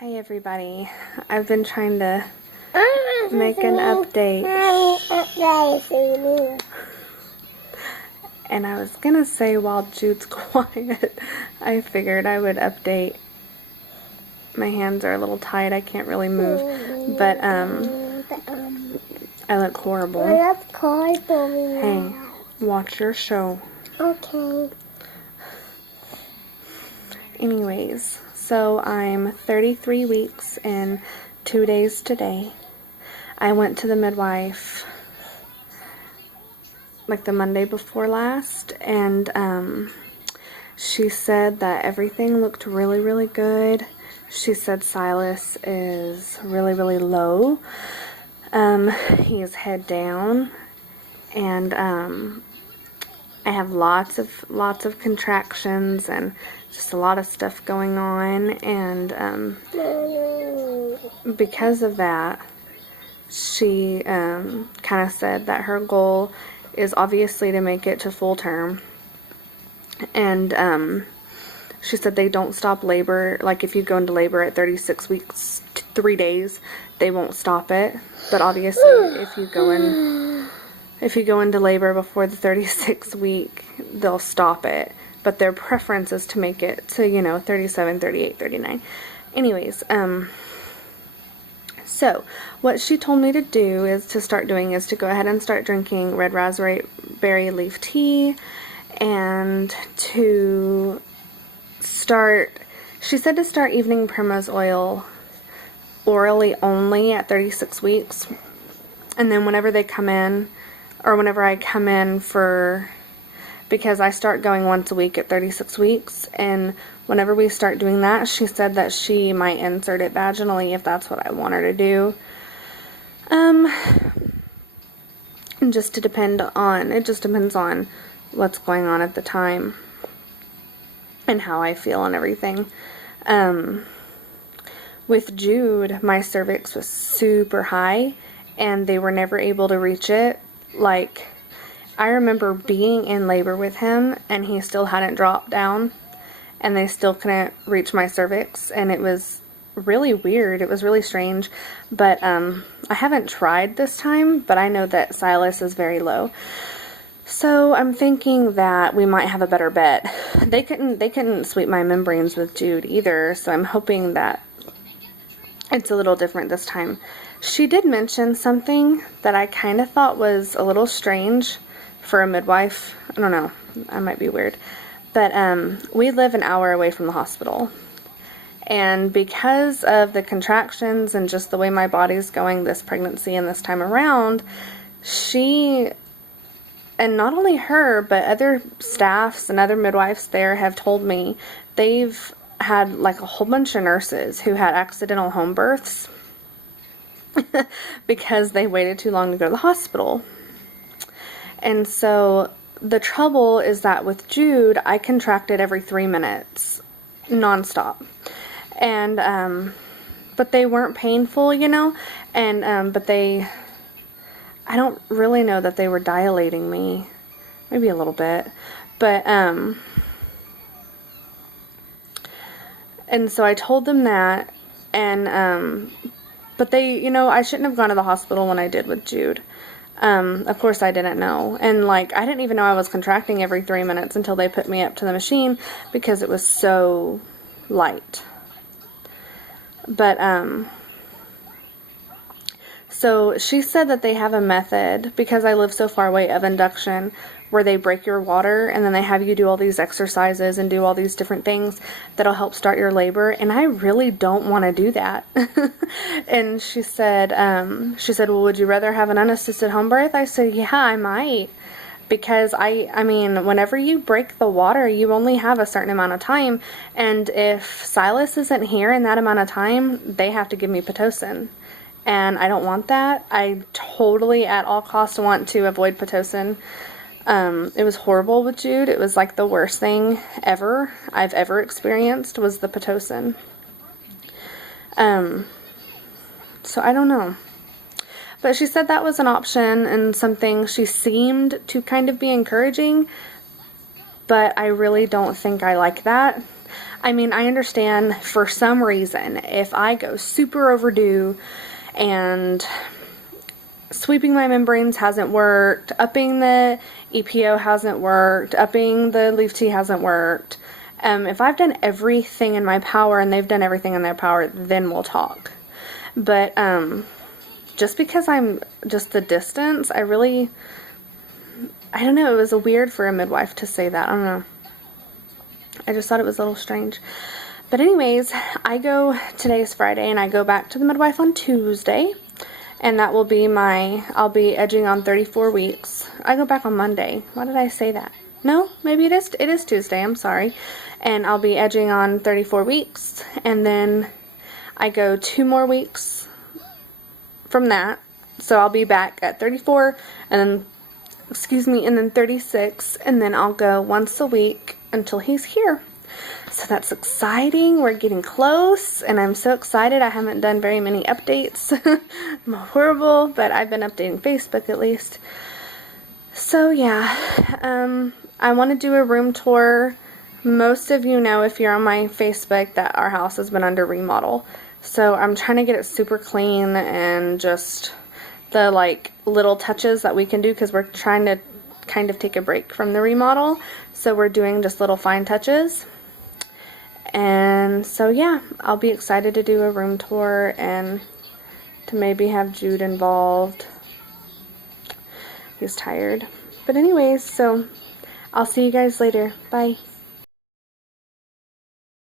Hi everybody. I've been trying to make an update, and I was gonna say while Jude's quiet, I figured I would update. My hands are a little tied, I can't really move, but I look horrible. Hey, watch your show. Okay. Anyways, so I'm 33 weeks and 2 days today. I went to the midwife like the Monday before last, and she said that everything looked really, really good. She said Silas is really, really low. He is head down, and I have lots of contractions and just a lot of stuff going on, and because of that, she kind of said that her goal is obviously to make it to full term, and she said they don't stop labor. Like if you go into labor at 36 weeks, 3 days, they won't stop it. But obviously, if you go into labor before the 36th week, they'll stop it. But their preference is to make it to, 37, 38, 39. Anyways, so what she told me to do is to go ahead and start drinking red raspberry leaf tea, and she said to start evening Primrose oil orally only at 36 weeks. And then whenever I come in because I start going once a week at 36 weeks, and whenever we start doing that, she said that she might insert it vaginally if that's what I want her to do. It just depends on what's going on at the time and how I feel and everything. With Jude, my cervix was super high, and they were never able to reach it. Like, I remember being in labor with him, and he still hadn't dropped down, and they still couldn't reach my cervix, and it was really weird. It was really strange, but I haven't tried this time, but I know that Silas is very low. So I'm thinking that we might have a better bet. They couldn't sweep my membranes with Jude either, so I'm hoping that it's a little different this time. She did mention something that I kind of thought was a little strange for a midwife. I don't know, I might be weird, but we live an hour away from the hospital, and because of the contractions and just the way my body's going this pregnancy and this time around, she, and not only her, but other staffs and other midwives there have told me they've had like a whole bunch of nurses who had accidental home births because they waited too long to go to the hospital. And so the trouble is that with Jude, I contracted every 3 minutes, nonstop. And, but they weren't painful, and, I don't really know that they were dilating me, maybe a little bit, but, and so I told them that, and, but they, I shouldn't have gone to the hospital when I did with Jude. Of course I didn't know, and I didn't even know I was contracting every 3 minutes until they put me up to the machine because it was so light. But, so she said that they have a method, because I live so far away, of induction, where they break your water and then they have you do all these exercises and do all these different things that'll help start your labor, and I really don't want to do that. And she said, well, would you rather have an unassisted home birth? I said, yeah, I might, because I mean, whenever you break the water, you only have a certain amount of time, and if Silas isn't here in that amount of time, they have to give me Pitocin. And I don't want that. I totally, at all costs, want to avoid Pitocin. It was horrible with Jude. It was like the worst thing I've ever experienced was the Pitocin. So I don't know. But she said that was an option and something she seemed to kind of be encouraging, but I really don't think I like that. I mean, I understand for some reason if I go super overdue and sweeping my membranes hasn't worked, upping the EPO hasn't worked, upping the leaf tea hasn't worked. If I've done everything in my power and they've done everything in their power, then we'll talk. But just because I'm just the distance, I don't know, it was weird for a midwife to say that. I don't know. I just thought it was a little strange. But anyways, today's Friday, and I go back to the midwife on Tuesday. And that will be I'll be edging on 34 weeks. I go back on Monday. Why did I say that? No, maybe it is Tuesday, I'm sorry. And I'll be edging on 34 weeks. And then I go 2 more weeks from that. So I'll be back at 34, and then 36. And then I'll go once a week until he's here. So that's exciting. We're getting close, and I'm so excited. I haven't done very many updates. I'm horrible, but I've been updating Facebook at least. So yeah, I want to do a room tour. Most of you know, if you're on my Facebook, that our house has been under remodel. So I'm trying to get it super clean and just the little touches that we can do, because we're trying to kind of take a break from the remodel. So we're doing just little fine touches. And so yeah, I'll be excited to do a room tour and to maybe have Jude involved. He's tired. But anyways, so I'll see you guys later. Bye.